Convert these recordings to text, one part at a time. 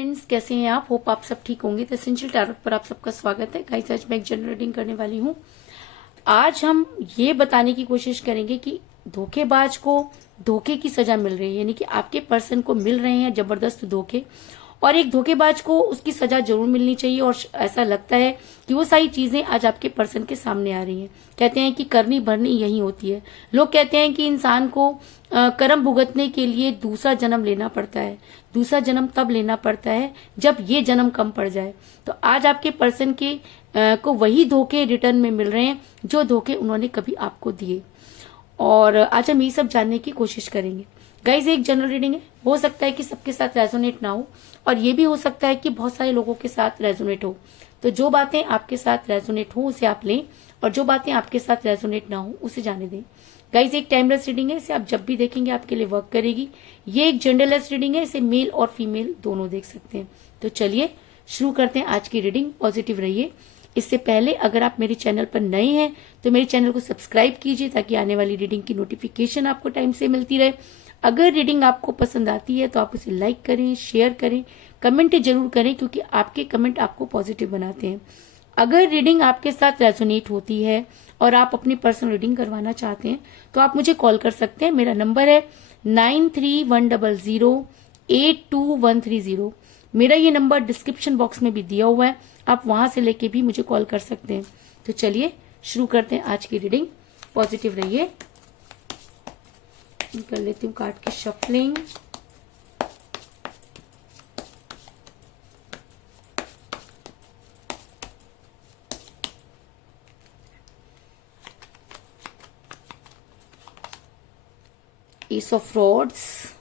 Friends, कैसे हैं आप? होप आप सब ठीक होंगे। तो एसेंशियल टैरोट पर आप सबका स्वागत है। गाइस, आज मैं एक जनरल रीडिंग करने वाली हूँ। आज हम ये बताने की कोशिश करेंगे कि धोखेबाज को धोखे की सजा मिल रही है, यानी कि आपके पर्सन को मिल रहे हैं जबरदस्त धोखे, और एक धोखेबाज को उसकी सजा जरूर मिलनी चाहिए। और ऐसा लगता है कि वो सारी चीजें आज आपके पर्सन के सामने आ रही हैं। कहते हैं कि करनी भरनी यही होती है। लोग कहते हैं कि इंसान को कर्म भुगतने के लिए दूसरा जन्म लेना पड़ता है। दूसरा जन्म तब लेना पड़ता है जब ये जन्म कम पड़ जाए। तो आज आपके पर्सन के को वही धोखे रिटर्न में मिल रहे हैं जो धोखे उन्होंने कभी आपको दिए। और आज हम ये सब जानने की कोशिश करेंगे। गाइज, एक जनरल रीडिंग है, हो सकता है कि सबके साथ रेजोनेट ना हो, और ये भी हो सकता है कि बहुत सारे लोगों के साथ रेजोनेट हो। तो जो बातें आपके साथ रेजोनेट हो उसे आप लें, और जो बातें आपके साथ रेजोनेट ना हो उसे जाने दें। गाइज, एक टाइमलेस रीडिंग है, इसे आप जब भी देखेंगे आपके लिए वर्क करेगी। ये एक जेंडरलेस रीडिंग है, इसे मेल और फीमेल दोनों देख सकते हैं। तो चलिए शुरू करते हैं आज की रीडिंग। पॉजिटिव रहिए। इससे पहले अगर आप मेरे चैनल पर नए हैं तो मेरे चैनल को सब्सक्राइब कीजिए, ताकि आने वाली रीडिंग की नोटिफिकेशन आपको टाइम से मिलती रहे। अगर रीडिंग आपको पसंद आती है तो आप उसे लाइक करें, शेयर करें, कमेंट जरूर करें, क्योंकि आपके कमेंट आपको पॉजिटिव बनाते हैं। अगर रीडिंग आपके साथ रेजोनेट होती है और आप अपनी पर्सनल रीडिंग करवाना चाहते हैं तो आप मुझे कॉल कर सकते हैं। मेरा नंबर है 9310082130। मेरा ये नंबर डिस्क्रिप्शन बॉक्स में भी दिया हुआ है, आप वहां से लेके भी मुझे कॉल कर सकते हैं। तो चलिए शुरू करते हैं आज की रीडिंग। पॉजिटिव रहिए। कर लेती हूँ कार्ड की shuffling. Ace of Swords,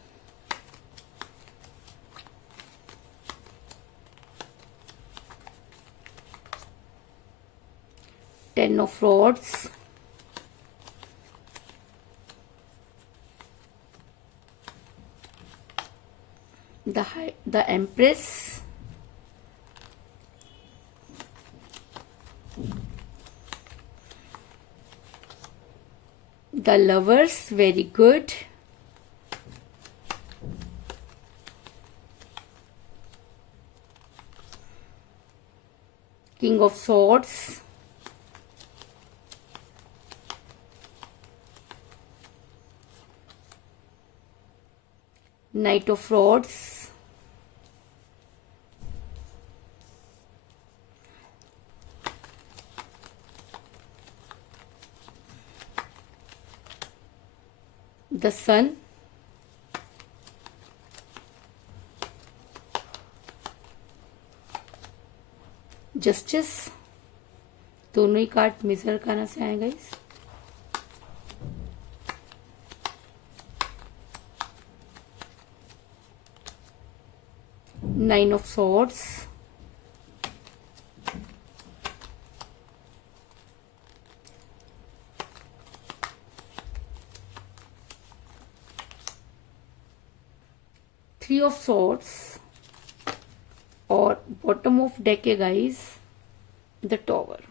Ten of Swords, the Empress, the Lovers, very good, King of Swords, Knight of Swords, the Sun, justice. दोनों ही कार्ड मेजर करना से आएगा इस। Nine of swords, three of swords, और bottom of deck है guys the tower.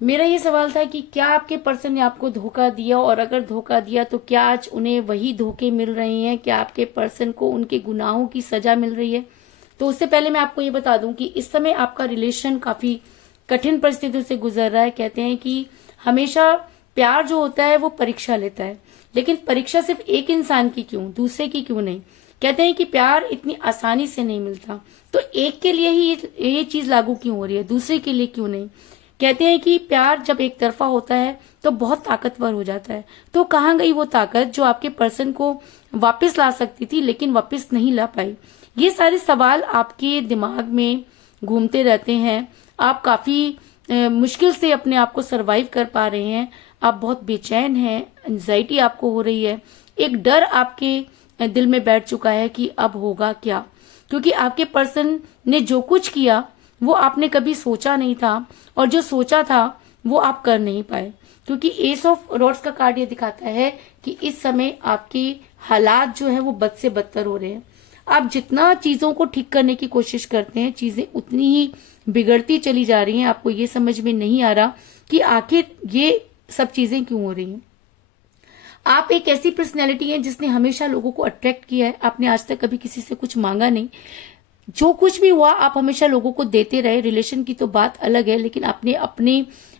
मेरा ये सवाल था कि क्या आपके पर्सन ने आपको धोखा दिया, और अगर धोखा दिया तो क्या आज उन्हें वही धोखे मिल रहे हैं? क्या आपके पर्सन को उनके गुनाहों की सजा मिल रही है? तो उससे पहले मैं आपको ये बता दूं कि इस समय आपका रिलेशन काफी कठिन परिस्थितियों से गुजर रहा है। कहते हैं कि हमेशा प्यार जो होता है वो परीक्षा लेता है, लेकिन परीक्षा सिर्फ एक इंसान की क्यों, दूसरे की क्यों नहीं? कहते हैं कि प्यार इतनी आसानी से नहीं मिलता, तो एक के लिए ही ये चीज लागू क्यों हो रही है, दूसरे के लिए क्यों नहीं? कहते हैं कि प्यार जब एक तरफा होता है तो बहुत ताकतवर हो जाता है। तो कहाँ गई वो ताकत जो आपके पर्सन को वापस ला सकती थी लेकिन वापस नहीं ला पाई? ये सारे सवाल आपके दिमाग में घूमते रहते हैं। आप काफी मुश्किल से अपने आप को सरवाइव कर पा रहे हैं। आप बहुत बेचैन हैं, एंजाइटी आपको हो रही है, एक डर आपके दिल में बैठ चुका है कि अब होगा क्या, क्योंकि आपके पर्सन ने जो कुछ किया वो आपने कभी सोचा नहीं था, और जो सोचा था वो आप कर नहीं पाए। क्योंकि एस ऑफ रॉड्स का कार्ड ये दिखाता है कि इस समय आपके हालात जो है वो बद से बदतर हो रहे हैं। आप जितना चीजों को ठीक करने की कोशिश करते हैं, चीजें उतनी ही बिगड़ती चली जा रही हैं। आपको ये समझ में नहीं आ रहा कि आखिर ये सब चीजें क्यों हो रही हैं। आप एक ऐसी पर्सनैलिटी है जिसने हमेशा लोगों को अट्रैक्ट किया है। आपने आज तक कभी किसी से कुछ मांगा नहीं, जो कुछ भी हुआ आप हमेशा लोगों को देते रहे। रिलेशन की तो बात अलग है, लेकिन आपने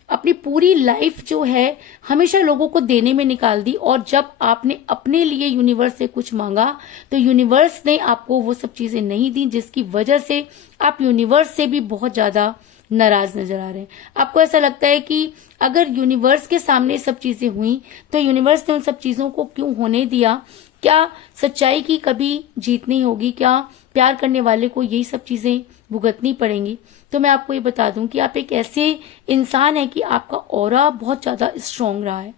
अपनी पूरी लाइफ जो है हमेशा लोगों को देने में निकाल दी। और जब आपने अपने लिए यूनिवर्स से कुछ मांगा तो यूनिवर्स ने आपको वो सब चीजें नहीं दी, जिसकी वजह से आप यूनिवर्स से भी बहुत ज्यादा नाराज नजर आ रहे हैं। आपको ऐसा लगता है कि अगर यूनिवर्स के सामने सब चीजें हुई तो यूनिवर्स ने उन सब चीजों को क्यों होने दिया? क्या सच्चाई की कभी जीत नहीं होगी? क्या प्यार करने वाले को यही सब चीजें भुगतनी पड़ेंगी? तो मैं आपको ये बता दूं कि आप एक ऐसे इंसान हैं कि आपका ऑरा बहुत ज्यादा स्ट्रांग रहा है।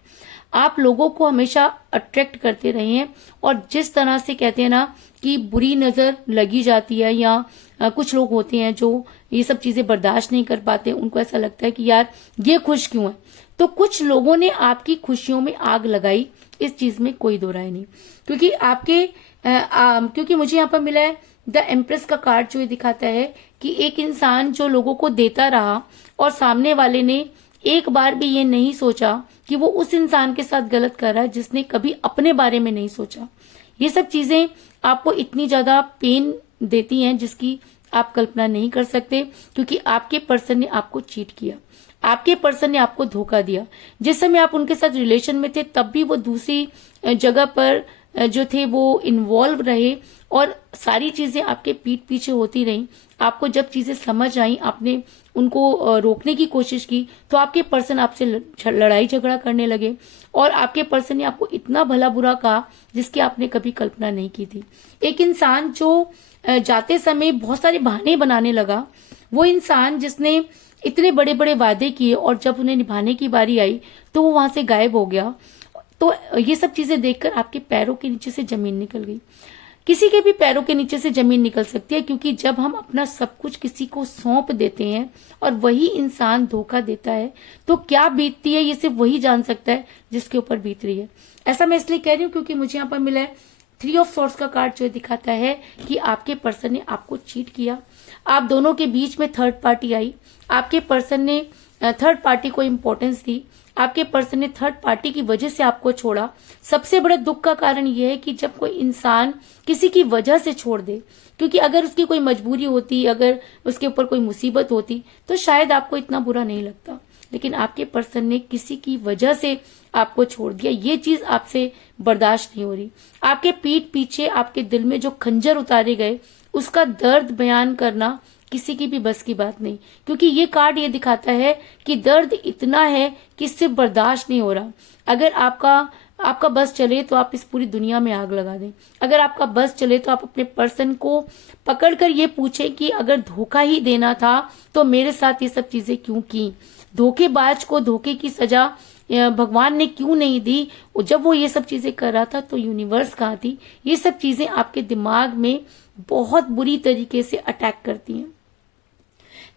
आप लोगों को हमेशा अट्रैक्ट करते रहे हैं, और जिस तरह से कहते हैं ना कि बुरी नजर लगी जाती है, या कुछ लोग होते हैं जो ये सब चीजें बर्दाश्त नहीं कर पाते, उनको ऐसा लगता है कि यार ये खुश क्यों है। तो कुछ लोगों ने आपकी खुशियों में आग लगाई, इस चीज में कोई दो राय नहीं। क्योंकि क्योंकि मुझे यहाँ पर मिला है द एम्प्रेस का कार्ड, जो ये दिखाता है कि एक इंसान जो लोगों को देता रहा और सामने वाले ने एक बार भी ये नहीं सोचा कि वो उस इंसान के साथ गलत कर रहा है जिसने कभी अपने बारे में नहीं सोचा। ये सब चीजें आपको इतनी ज्यादा पेन देती हैं जिसकी आप कल्पना नहीं कर सकते, क्योंकि आपके पर्सन ने आपको चीट किया, आपके पर्सन ने आपको धोखा दिया। जिस समय आप उनके साथ रिलेशन में थे तब भी वो दूसरी जगह पर जो थे वो इन्वॉल्व रहे, और सारी चीजें आपके पीठ पीछे होती रही। आपको जब चीजें समझ आई, आपने उनको रोकने की कोशिश की, तो आपके पर्सन आपसे लड़ाई झगड़ा करने लगे, और आपके पर्सन ने आपको इतना भला बुरा कहा जिसकी आपने कभी कल्पना नहीं की थी। एक इंसान जो जाते समय बहुत सारे बहाने बनाने लगा, वो इंसान जिसने इतने बड़े बड़े वादे किए और जब उन्हें निभाने की बारी आई तो वो वहां से गायब हो गया। तो ये सब चीजें देखकर आपके पैरों के नीचे से जमीन निकल गई। किसी के भी पैरों के नीचे से जमीन निकल सकती है, क्योंकि जब हम अपना सब कुछ किसी को सौंप देते हैं और वही इंसान धोखा देता है तो क्या बीतती है ये सिर्फ वही जान सकता है जिसके ऊपर बीत रही है। ऐसा मैं इसलिए कह रही हूँ क्योंकि मुझे यहाँ पर मिला है 3 ऑफ सॉर्ड्स का कार्ड, जो दिखाता है कि आपके पर्सन ने आपको चीट किया। आप दोनों के बीच में थर्ड पार्टी आई, आपके पर्सन ने थर्ड पार्टी को इम्पोर्टेंस दी, आपके पर्सन ने थर्ड पार्टी की वजह से आपको छोड़ा। सबसे बड़े दुख का कारण यह है कि जब कोई इंसान किसी की वजह से छोड़ दे, क्योंकि अगर उसकी कोई मजबूरी होती, अगर उसके ऊपर कोई मुसीबत होती तो शायद आपको इतना बुरा नहीं लगता, लेकिन आपके पर्सन ने किसी की वजह से आपको छोड़ दिया। ये चीज आपसे बर्दाश्त नहीं हो रही। आपके पीठ पीछे आपके दिल में जो खंजर उतारे गए उसका दर्द बयान करना किसी की भी बस की बात नहीं, क्योंकि ये कार्ड ये दिखाता है कि दर्द इतना है कि इससे बर्दाश्त नहीं हो रहा। अगर आपका बस चले तो आप इस पूरी दुनिया में आग लगा दें। अगर आपका बस चले तो आप अपने पर्सन को पकड़कर ये पूछें कि अगर धोखा ही देना था तो मेरे साथ ये सब चीजें क्यों की। धोखेबाज को धोखे की सजा भगवान ने क्यों नहीं दी? जब वो ये सब चीजें कर रहा था तो यूनिवर्स कहाँ थी? ये सब चीजें आपके दिमाग में बहुत बुरी तरीके से अटैक करती हैं।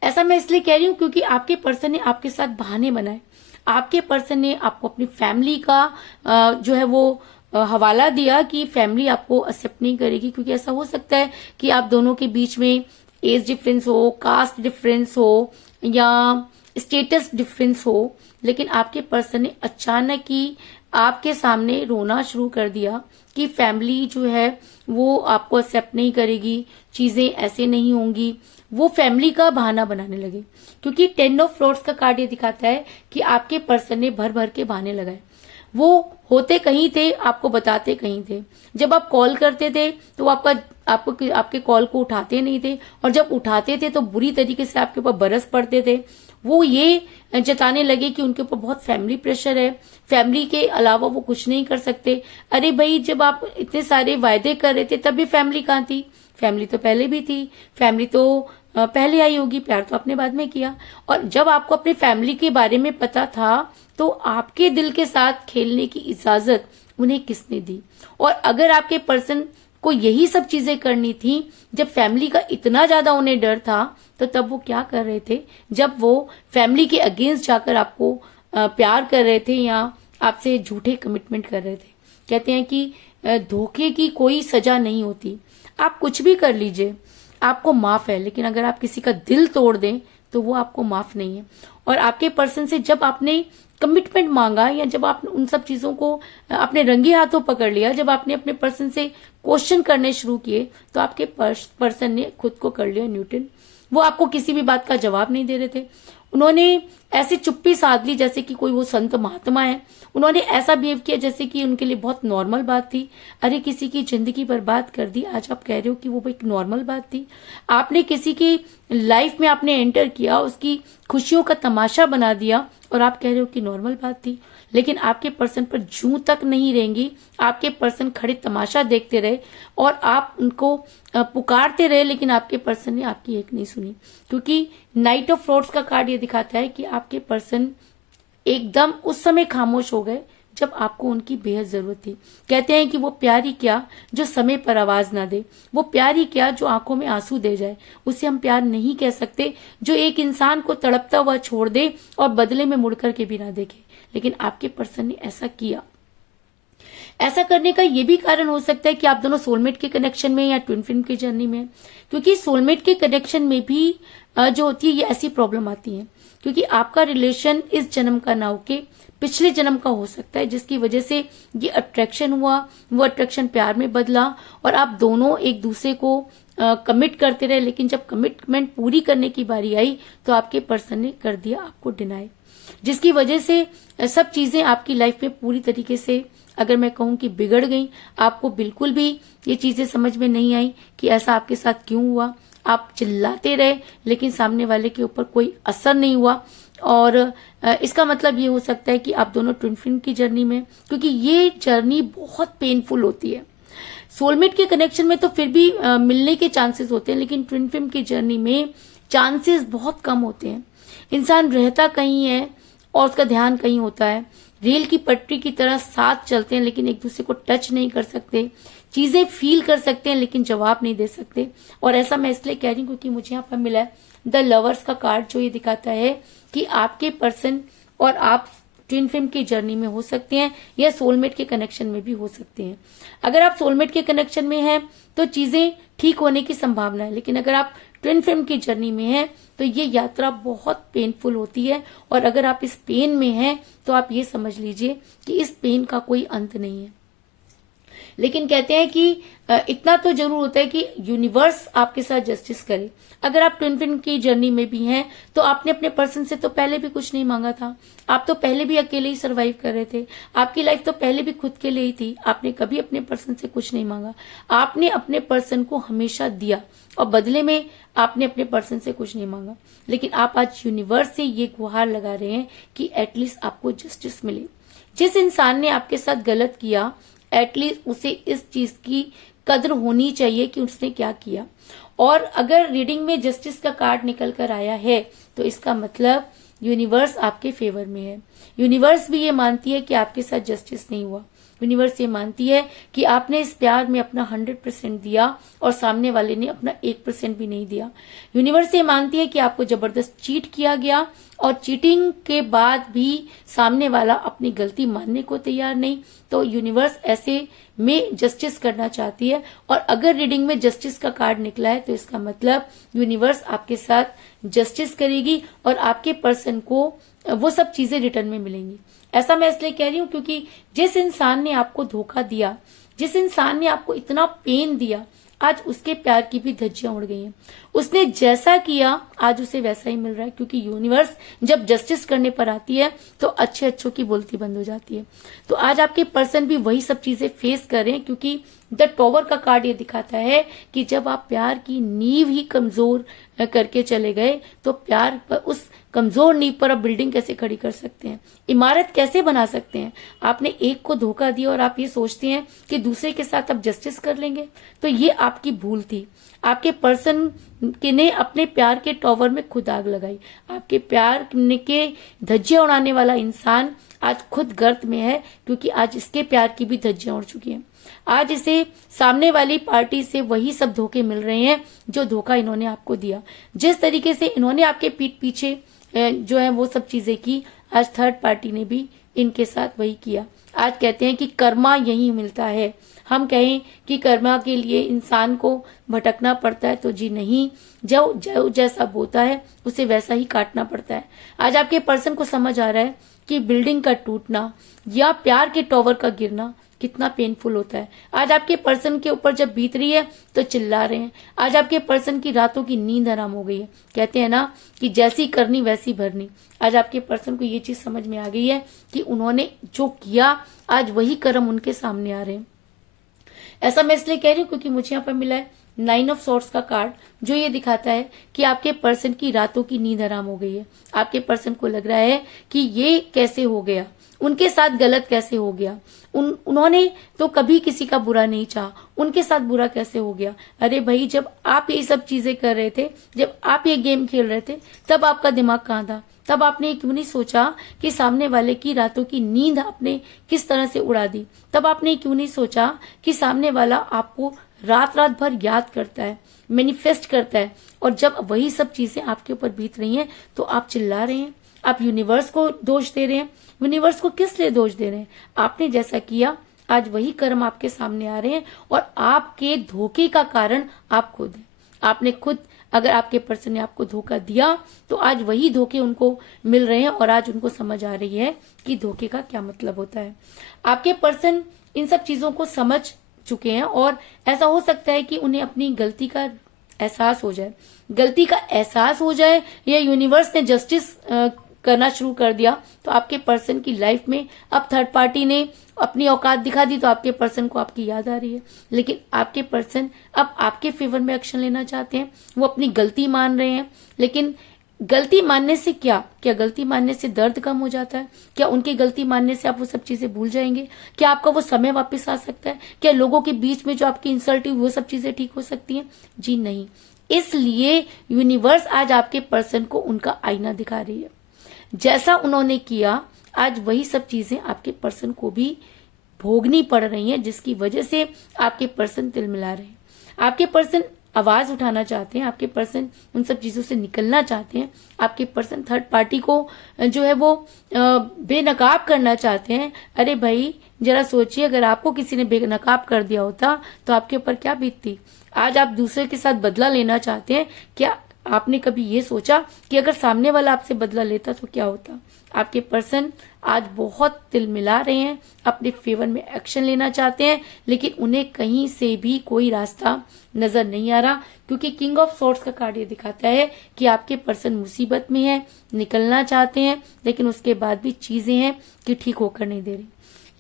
ऐसा मैं इसलिए कह रही हूँ क्योंकि आपके पर्सन ने आपके साथ बहाने बनाए। आपके पर्सन ने आपको अपनी फैमिली का जो है वो हवाला दिया कि फैमिली आपको एक्सेप्ट नहीं करेगी, क्योंकि ऐसा हो सकता है कि आप दोनों के बीच में एज डिफरेंस हो, कास्ट डिफरेंस हो, या स्टेटस डिफरेंस हो। लेकिन आपके पर्सन ने अचानक ही आपके सामने रोना शुरू कर दिया कि फैमिली जो है वो आपको एक्सेप्ट नहीं करेगी, चीजें ऐसे नहीं होंगी। वो फैमिली का बहाना बनाने लगे, क्योंकि 10 ऑफ सॉर्ड्स का कार्ड ये दिखाता है कि आपके पर्सन ने भर भर के बहाने लगाए। वो होते कहीं थे, आपको बताते कहीं थे। जब आप कॉल करते थे तो वो आपके कॉल को उठाते नहीं थे, और जब उठाते थे तो बुरी तरीके से आपके ऊपर बरस पड़ते थे। वो ये जताने लगे कि उनके ऊपर बहुत फैमिली प्रेशर है, फैमिली के अलावा वो कुछ नहीं कर सकते। अरे भाई, जब आप इतने सारे वायदे कर रहे थे तब भी फैमिली कहाँ थी? फैमिली तो पहले भी थी, फैमिली तो पहले आई होगी, प्यार तो आपने बाद में किया। और जब आपको अपनी फैमिली के बारे में पता था तो आपके दिल के साथ खेलने की इजाजत उन्हें किसने दी? और अगर आपके पर्सन को यही सब चीजें करनी थी जब फैमिली का इतना ज्यादा उन्हें डर था, तो तब वो क्या कर रहे थे? जब वो फैमिली के अगेंस्ट जाकर आपको प्यार कर रहे थे या आपसे झूठे कमिटमेंट कर रहे थे। कहते हैं कि धोखे की कोई सजा नहीं होती। आप कुछ भी कर लीजिए, आपको माफ है, लेकिन अगर आप किसी का दिल तोड़ दें तो वो आपको माफ नहीं है। और आपके पर्सन से जब आपने कमिटमेंट मांगा, या जब आप उन सब चीजों को अपने रंगे हाथों पकड़ लिया, जब आपने अपने पर्सन से क्वेश्चन करने शुरू किए तो आपके पर्सन ने खुद को कर लिया न्यूटन। वो आपको किसी भी बात का जवाब नहीं दे रहे थे। उन्होंने ऐसे चुप्पी साध ली जैसे कि कोई वो संत महात्मा है। उन्होंने ऐसा बिहेव किया जैसे कि उनके लिए बहुत नॉर्मल बात थी। अरे किसी की जिंदगी बर्बाद कर दी, आज आप कह रहे हो कि वो एक नॉर्मल बात थी। आपने किसी की लाइफ में आपने एंटर किया, उसकी खुशियों का तमाशा बना दिया और आप कह रहे हो कि नॉर्मल बात थी। लेकिन आपके पर्सन पर जूं तक नहीं रहेंगी। आपके पर्सन खड़े तमाशा देखते रहे और आप उनको पुकारते रहे, लेकिन आपके पर्सन ने आपकी एक नहीं सुनी। क्योंकि नाइट ऑफ फ्रॉड्स का कार्ड ये दिखाता है कि आपके पर्सन एकदम उस समय खामोश हो गए जब आपको उनकी बेहद जरूरत थी। कहते हैं कि वो प्यार ही क्या जो समय पर आवाज ना दे, वो प्यार ही क्या जो आंखों में आंसू दे जाए। उसे हम प्यार नहीं कह सकते जो एक इंसान को तड़पता हुआ छोड़ दे और बदले में मुड़कर के भी ना देखे। लेकिन आपके पर्सन ने ऐसा किया। ऐसा करने का ये भी कारण हो सकता है कि आप दोनों सोलमेट के कनेक्शन में या ट्विन फ्लेम की जर्नी में, क्योंकि सोलमेट के कनेक्शन में भी जो होती है ये ऐसी प्रॉब्लम आती है। क्योंकि आपका रिलेशन इस जन्म का ना होके पिछले जन्म का हो सकता है, जिसकी वजह से ये अट्रैक्शन हुआ, वो अट्रैक्शन प्यार में बदला और आप दोनों एक दूसरे को कमिट करते रहे। लेकिन जब कमिटमेंट पूरी करने की बारी आई तो आपके पर्सन ने कर दिया आपको डिनाई, जिसकी वजह से सब चीजें आपकी लाइफ में पूरी तरीके से, अगर मैं कहूं कि बिगड़ गई। आपको बिल्कुल भी ये चीजें समझ में नहीं आई कि ऐसा आपके साथ क्यों हुआ। आप चिल्लाते रहे लेकिन सामने वाले के ऊपर कोई असर नहीं हुआ। और इसका मतलब ये हो सकता है कि आप दोनों ट्विन फ्लेम की जर्नी में, क्योंकि ये जर्नी बहुत पेनफुल होती है। सोलमेट के कनेक्शन में तो फिर भी मिलने के चांसेस होते हैं, लेकिन ट्विन फ्लेम की जर्नी में चांसेस बहुत कम होते हैं। इंसान रहता कहीं है और उसका ध्यान कहीं होता है। रेल की पटरी की तरह साथ चलते हैं लेकिन एक दूसरे को टच नहीं कर सकते। चीजें फील कर सकते हैं लेकिन जवाब नहीं दे सकते। और ऐसा मैं इसलिए कह रही हूँ क्योंकि मुझे यहाँ पर मिला है द लवर्स का कार्ड, जो ये दिखाता है कि आपके पर्सन और आप ट्विन फ्लेम की जर्नी में हो सकते हैं या सोलमेट के कनेक्शन में भी हो सकते हैं। अगर आप सोलमेट के कनेक्शन में हैं तो चीजें ठीक होने की संभावना है, लेकिन अगर आप ट्विन फ्लेम की जर्नी में हैं तो ये यात्रा बहुत पेनफुल होती है। और अगर आप इस पेन में हैं तो आप ये समझ लीजिए कि इस पेन का कोई अंत नहीं है। लेकिन कहते हैं कि इतना तो जरूर होता है कि यूनिवर्स आपके साथ जस्टिस करे। अगर आप ट्विन फ्लेम की जर्नी में भी हैं तो आपने अपने पर्सन से तो पहले भी कुछ नहीं मांगा था। आप तो पहले भी अकेले ही सरवाइव कर रहे थे। आपकी लाइफ तो पहले भी खुद के लिए ही थी। आपने कभी अपने पर्सन से कुछ नहीं मांगा। आपने अपने पर्सन को हमेशा दिया और बदले में आपने अपने पर्सन से कुछ नहीं मांगा। लेकिन आप आज यूनिवर्स से ये गुहार लगा रहे हैं कि एटलीस्ट आपको जस्टिस मिले। जिस इंसान ने आपके साथ गलत किया, एटलीस्ट उसे इस चीज की कद्र होनी चाहिए कि उसने क्या किया। और अगर रीडिंग में जस्टिस का कार्ड निकल कर आया है तो इसका मतलब यूनिवर्स आपके फेवर में है। यूनिवर्स भी ये मानती है कि आपके साथ जस्टिस नहीं हुआ। यूनिवर्स ये मानती है कि आपने इस प्यार में अपना 100% दिया और सामने वाले ने अपना 1% भी नहीं दिया। यूनिवर्स ये मानती है कि आपको जबरदस्त चीट किया गया और चीटिंग के बाद भी सामने वाला अपनी गलती मानने को तैयार नहीं। तो यूनिवर्स ऐसे में जस्टिस करना चाहती है। और अगर रीडिंग में जस्टिस का कार्ड निकला है तो इसका मतलब यूनिवर्स आपके साथ जस्टिस करेगी और आपके पर्सन को वो सब चीजें रिटर्न में मिलेंगी। ऐसा मैं इसलिए कह रही हूँ क्योंकि जिस इंसान ने आपको धोखा दिया, जिस इंसान ने आपको इतना पेन दिया, आज उसके प्यार की भी धज्जियां उड़ गई हैं। उसने जैसा किया आज उसे वैसा ही मिल रहा है, क्योंकि यूनिवर्स जब जस्टिस करने पर आती है तो अच्छे अच्छों की बोलती बंद हो जाती है। तो आज आपके पर्सन भी वही सब चीजें फेस कर रहे हैं, क्योंकि द टॉवर का कार्ड ये दिखाता है कि जब आप प्यार की नींव ही कमजोर करके चले गए तो प्यार पर, उस कमजोर नींव पर आप बिल्डिंग कैसे खड़ी कर सकते हैं, इमारत कैसे बना सकते हैं। आपने एक को धोखा दिया और आप ये सोचते हैं कि दूसरे के साथ आप जस्टिस कर लेंगे, तो ये आपकी भूल थी। आपके पर्सन ने अपने प्यार के टॉवर में खुद आग लगाई। आपके प्यार के धज्जियां उड़ाने वाला इंसान आज खुद गर्त में है, क्योंकि आज इसके प्यार की भी धज्जियां उड़ चुकी हैं। आज इसे सामने वाली पार्टी से वही सब धोखे मिल रहे हैं जो धोखा इन्होंने आपको दिया। जिस तरीके से इन्होंने आपके पीठ पीछे जो है वो सब चीजें की, आज थर्ड पार्टी ने भी इनके साथ वही किया। आज कहते हैं कि कर्मा यही मिलता है। हम कहें कि कर्मा के लिए इंसान को भटकना पड़ता है, तो जी नहीं, जो जैसा बोता है उसे वैसा ही काटना पड़ता है। आज आपके पर्सन को समझ आ रहा है कि बिल्डिंग का टूटना या प्यार के टॉवर का गिरना कितना पेनफुल होता है। आज आपके पर्सन के ऊपर जब बीत रही है तो चिल्ला रहे हैं। आज आपके पर्सन की रातों की नींद हराम हो गई है। कहते हैं ना कि जैसी करनी वैसी भरनी। आज आपके पर्सन को ये चीज समझ में आ गई है कि उन्होंने जो किया आज वही कर्म उनके सामने आ रहे हैं। ऐसा मैं इसलिए कह रही हूँ क्योंकि मुझे यहाँ पर मिला है 9 ऑफ सॉर्ड्स का कार्ड, जो ये दिखाता है कि आपके पर्सन की रातों की नींद हराम हो गई है। आपके पर्सन को लग रहा है कि ये कैसे हो गया, उनके साथ गलत कैसे हो गया, उन्होंने तो कभी किसी का बुरा नहीं चाहा, उनके साथ बुरा कैसे हो गया। अरे भाई, जब आप ये सब चीजें कर रहे थे, जब आप ये गेम खेल रहे थे, तब आपका दिमाग कहाँ था? तब आपने क्यों नहीं सोचा कि सामने वाले की रातों की नींद आपने किस तरह से उड़ा दी? तब आपने क्यों नहीं सोचा कि सामने वाला आपको रात रात भर याद करता है, मैनिफेस्ट करता है, और जब वही सब चीजें आपके ऊपर बीत रही हैं तो आप चिल्ला रहे हैं, आप यूनिवर्स को दोष दे रहे हैं। यूनिवर्स को किस लिए दोष दे रहे हैं? आपने जैसा किया आज वही कर्म आपके सामने आ रहे हैं, और आपके धोखे का कारण आप खुद हैं। आपने खुद, अगर आपके पर्सन ने आपको धोखा दिया तो आज वही धोखे उनको मिल रहे हैं, और आज उनको समझ आ रही है कि धोखे का क्या मतलब होता है। आपके पर्सन इन सब चीजों को समझ चुके हैं, और ऐसा हो सकता है कि उन्हें अपनी गलती का एहसास हो जाए, गलती का एहसास हो जाए, या यूनिवर्स ने जस्टिस करना शुरू कर दिया तो आपके पर्सन की लाइफ में अब थर्ड पार्टी ने अपनी औकात दिखा दी, तो आपके पर्सन को आपकी याद आ रही है। लेकिन आपके पर्सन अब आपके फेवर में एक्शन लेना चाहते हैं, वो अपनी गलती मान रहे हैं। लेकिन गलती मानने से क्या गलती मानने से दर्द कम हो जाता है? क्या उनकी गलती मानने से आप वो सब चीजें भूल जाएंगे? क्या आपका वो समय वापस आ सकता है? क्या लोगों के बीच में जो आपकी इंसल्ट हुई वो सब चीजें ठीक हो सकती हैं? जी नहीं। इसलिए यूनिवर्स आज आपके पर्सन को उनका आईना दिखा रही है। जैसा उन्होंने किया आज वही सब चीजें आपके पर्सन को भी भोगनी पड़ रही हैं, जिसकी वजह से आपके पर्सन तिलमिला रहे हैं। आपके पर्सन आवाज उठाना चाहते हैं, आपके पर्सन उन सब चीजों से निकलना चाहते हैं। आपके पर्सन थर्ड पार्टी को जो है वो बेनकाब करना चाहते हैं। अरे भाई, जरा सोचिए, अगर आपको किसी ने बेनकाब कर दिया होता तो आपके ऊपर क्या बीतती? आज आप दूसरे के साथ बदला लेना चाहते हैं। क्या आपने कभी ये सोचा कि अगर सामने वाला आपसे बदला लेता तो क्या होता? आपके पर्सन आज बहुत तिलमिला रहे हैं, अपने फेवर में एक्शन लेना चाहते हैं, लेकिन उन्हें कहीं से भी कोई रास्ता नजर नहीं आ रहा, क्योंकि किंग ऑफ सॉर्ड्स का कार्ड ये दिखाता है कि आपके पर्सन मुसीबत में है, निकलना चाहते हैं, लेकिन उसके बाद भी चीजें हैं कि ठीक होकर नहीं दे रही।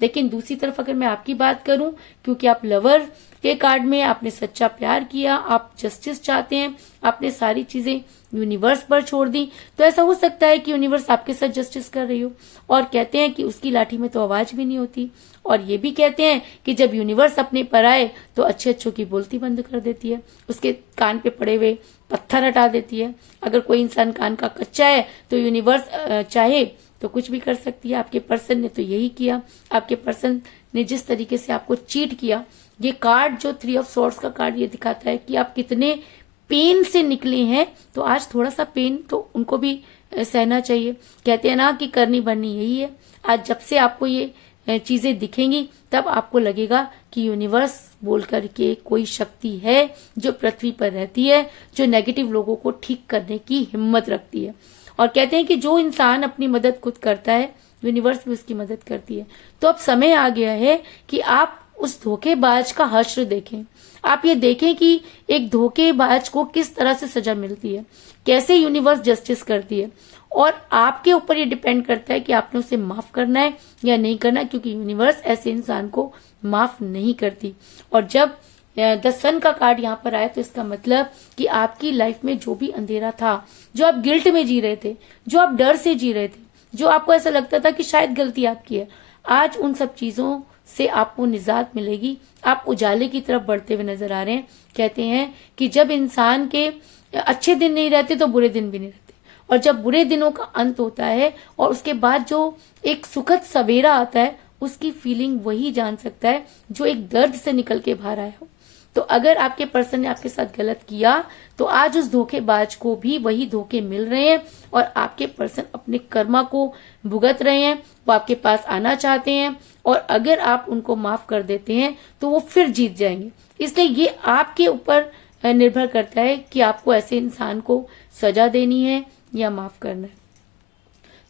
लेकिन दूसरी तरफ अगर मैं आपकी बात करूं, क्योंकि आप लवर के कार्ड में आपने सच्चा प्यार किया, आप जस्टिस चाहते हैं, आपने सारी चीजें यूनिवर्स पर छोड़ दी, तो ऐसा हो सकता है कि यूनिवर्स आपके साथ जस्टिस कर रही हो। और कहते हैं कि उसकी लाठी में तो आवाज भी नहीं होती, और ये भी कहते हैं कि जब यूनिवर्स अपने पर आए तो अच्छे अच्छों की बोलती बंद कर देती है, उसके कान पे पड़े हुए पत्थर हटा देती है। अगर कोई इंसान कान का कच्चा है तो यूनिवर्स चाहे तो कुछ भी कर सकती है। आपके पर्सन ने तो यही किया। आपके पर्सन ने जिस तरीके से आपको चीट किया, ये कार्ड जो 3 ऑफ सॉर्ड्स का कार्ड ये दिखाता है कि आप कितने पेन से निकले हैं, तो आज थोड़ा सा पेन तो उनको भी सहना चाहिए। कहते हैं ना कि करनी भरनी यही है। आज जब से आपको ये चीजें दिखेंगी तब आपको लगेगा कि यूनिवर्स बोल करके कोई शक्ति है जो पृथ्वी पर रहती है, जो नेगेटिव लोगों को ठीक करने की हिम्मत रखती है। और कहते हैं कि जो इंसान अपनी मदद खुद करता है, यूनिवर्स भी उसकी मदद करती है। तो अब समय आ गया है कि आप उस धोखेबाज का हश्र देखें। आप ये देखें कि एक धोखेबाज को किस तरह से सजा मिलती है, कैसे यूनिवर्स जस्टिस करती है, और आपके ऊपर ये डिपेंड करता है कि आपने उसे माफ करना है या नहीं करना, क्योंकि यूनिवर्स ऐसे इंसान को माफ नहीं करती। और जब द सन का कार्ड यहाँ पर आया तो इसका मतलब कि आपकी लाइफ में जो भी अंधेरा था, जो आप गिल्ट में जी रहे थे, जो आप डर से जी रहे थे, जो आपको ऐसा लगता था कि शायद गलती आपकी है, आज उन सब चीजों से आपको निजात मिलेगी। आप उजाले की तरफ बढ़ते हुए नजर आ रहे हैं। कहते हैं कि जब इंसान के अच्छे दिन नहीं रहते तो बुरे दिन भी नहीं रहते, और जब बुरे दिनों का अंत होता है और उसके बाद जो एक सुखद सवेरा आता है, उसकी फीलिंग वही जान सकता है जो एक दर्द से निकल के बाहर आया हो। तो अगर आपके पर्सन ने आपके साथ गलत किया तो आज उस धोखेबाज को भी वही धोखे मिल रहे हैं, और आपके पर्सन अपने कर्मा को भुगत रहे हैं। वो आपके पास आना चाहते हैं, और अगर आप उनको माफ कर देते हैं तो वो फिर जीत जाएंगे। इसलिए ये आपके ऊपर निर्भर करता है कि आपको ऐसे इंसान को सजा देनी है या माफ करना है।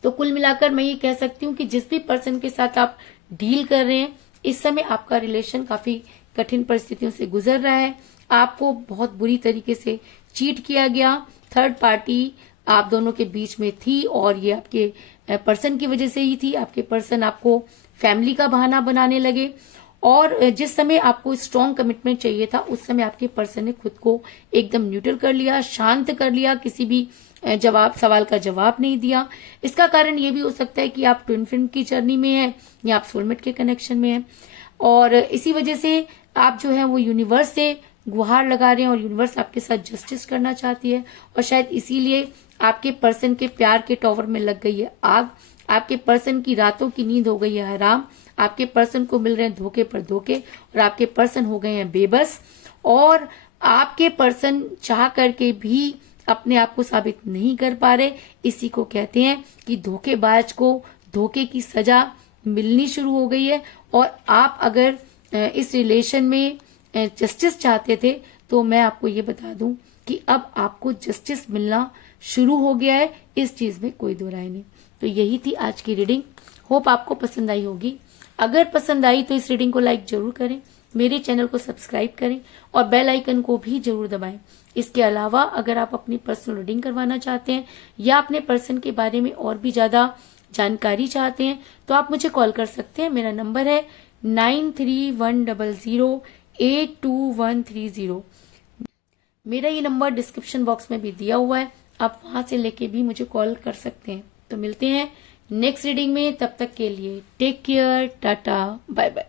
तो कुल मिलाकर मैं ये कह सकती हूँ कि जिस भी पर्सन के साथ आप डील कर रहे हैं, इस समय आपका रिलेशन काफी कठिन परिस्थितियों से गुजर रहा है, आपको बहुत बुरी तरीके से चीट किया गया, थर्ड पार्टी आप दोनों के बीच में थी और ये आपके पर्सन की वजह से ही थी। आपके पर्सन आपको फैमिली का बहाना बनाने लगे और जिस समय आपको स्ट्रॉन्ग कमिटमेंट चाहिए था उस समय आपके पर्सन ने खुद को एकदम न्यूट्रल कर लिया, शांत कर लिया, किसी भी सवाल का जवाब नहीं दिया। इसका कारण ये भी हो सकता है कि आप ट्विन फ्लेम की जर्नी में हैं या आप सोलमेट के कनेक्शन में हैं और इसी वजह से आप जो है वो यूनिवर्स से गुहार लगा रहे हैं और यूनिवर्स आपके साथ जस्टिस करना चाहती है और शायद इसीलिए आपके पर्सन के प्यार के टॉवर में लग गई है आग, आपके पर्सन की रातों की नींद हो गई है हराम, आपके पर्सन को मिल रहे हैं धोखे पर धोखे और आपके पर्सन हो गए हैं बेबस और आपके पर्सन चाह करके भी अपने आप को साबित नहीं कर पा रहे। इसी को कहते हैं कि धोखेबाज को धोखे की सजा मिलनी शुरू हो गई है और आप अगर इस रिलेशन में जस्टिस चाहते थे तो मैं आपको ये बता दूं कि अब आपको जस्टिस मिलना शुरू हो गया है, इस चीज में कोई दो राय नहीं। तो यही थी आज की रीडिंग, होप आपको पसंद आई होगी। अगर पसंद आई तो इस रीडिंग को लाइक जरूर करें, मेरे चैनल को सब्सक्राइब करें और बेल आइकन को भी जरूर दबाएं। इसके अलावा अगर आप अपनी पर्सनल रीडिंग करवाना चाहते हैं या अपने पर्सन के बारे में और भी ज्यादा जानकारी चाहते हैं तो आप मुझे कॉल कर सकते हैं। मेरा नंबर है 9310082130। मेरा ये नंबर डिस्क्रिप्शन बॉक्स में भी दिया हुआ है, आप वहां से लेके भी मुझे कॉल कर सकते हैं। तो मिलते हैं नेक्स्ट रीडिंग में, तब तक के लिए take care, tata, bye bye.